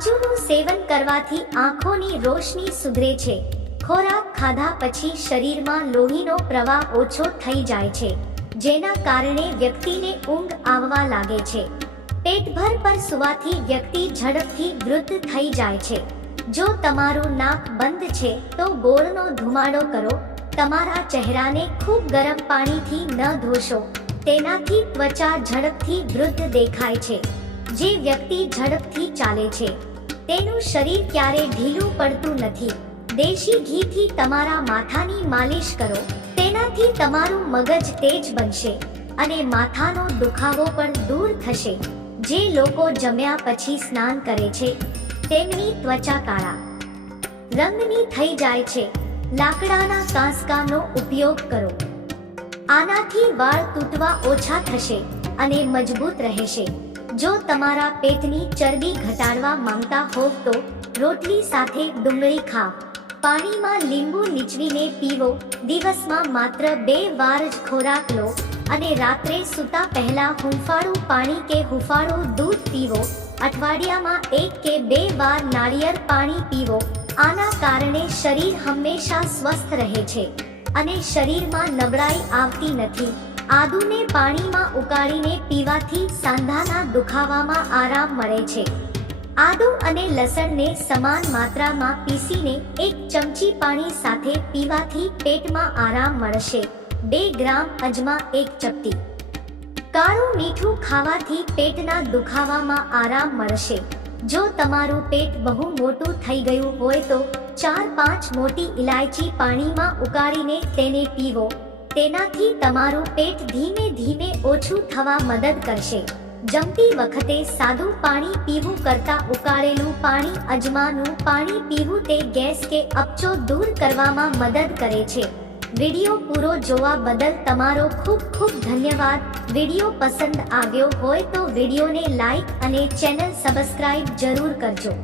કાજુનું સેવન કરવાથી આંખોની રોશની સુધરે છે. ખોરાક ખાધા પછી શરીરમાં લોહીનો પ્રવાહ ઓછો થઈ જાય છે, જેના કારણે વ્યક્તિને ઊંઘ આવવા લાગે છે. પેટભર પર સુવાથી વ્યક્તિ ઝડપથી વૃદ્ધ થઈ જાય છે. જો તમારું નાક બંધ છે, તો ગોળનો ધુમાડો કરો. તમારા ચહેરાને ખૂબ ગરમ પાણીથી ન ધોશો. તેનાથી ત્વચા ઝડપથી વૃદ્ધ દેખાય છે. જે વ્યક્તિ ઝડપથી ચાલે છે. તેનું શરીર ક્યારે ઢીલું પડતું નથી. દેશી ઘીથી તમારા માથાની માલિશ કરો. તેનાથી તમારું મગજ તેજ બનશે અને માથાનો દુખાવો પણ દૂર થશે. જે લોકો જમ્યા પછી સ્નાન કરે છે, તેમની ત્વચા કાળા. રંગની થઈ જાય છે. લાકડાના કાંસકાનો ઉપયોગ કરો. આનાથી વાળ તૂટવા ઓછા થશે અને મજબૂત રહેશે. જો તમારા પેટની ચરબી ઘટાડવા માંગતા હોવ તો રોટલી સાથે ડુંગળી ખા. પાણીમાં લીંબુ નીચવીને પીવો. દિવસમાં માત્ર બે વાર જ ખોરાક લો અને રાત્રે સૂતા પહેલા હુંફાળું પાણી કે હુંફાળું દૂધ પીવો. અઠવાડિયામાં એક કે બે વાર નાળિયેર પાણી પીવો. આના કારણે શરીર હંમેશા સ્વસ્થ રહે છે અને શરીરમાં નબળાઈ આવતી નથી. આદુને પાણીમાં ઉકાળીને પીવાથી સાંધાના દુખાવામાં આરામ મળે છે. આદુ અને લસણને સમાન માત્રામાં પીસીને એક ચમચી પાણી સાથે પીવાથી પેટમાં આરામ મળશે. બે ગ્રામ અજમા, એક ચપટી. કાળું મીઠું ખાવાથી પેટના દુખાવામાં આરામ મળશે. જો તમારું પેટ બહુ મોટું થઈ ગયું હોય તો ચાર પાંચ મોટી ઇલાયચી પાણીમાં ઉકાળીને તેને પીવો. તેનાથી તમારું પેટ ધીમે ધીમે ઓછું થવા મદદ કરશે. જમતી વખતે સાદું પાણી પીવું કરતા ઉકાળેલું પાણી, અજમાનું પાણી પીવું તે ગેસ કે અપચો દૂર કરવામાં મદદ કરે છે. વિડિયો પૂરો જોવા બદલ તમારો ખૂબ ખૂબ ધન્યવાદ. વિડિયો પસંદ આવ્યો હોય તો વિડિયોને લાઈક અને ચેનલ સબસ્ક્રાઇબ જરૂર કરજો.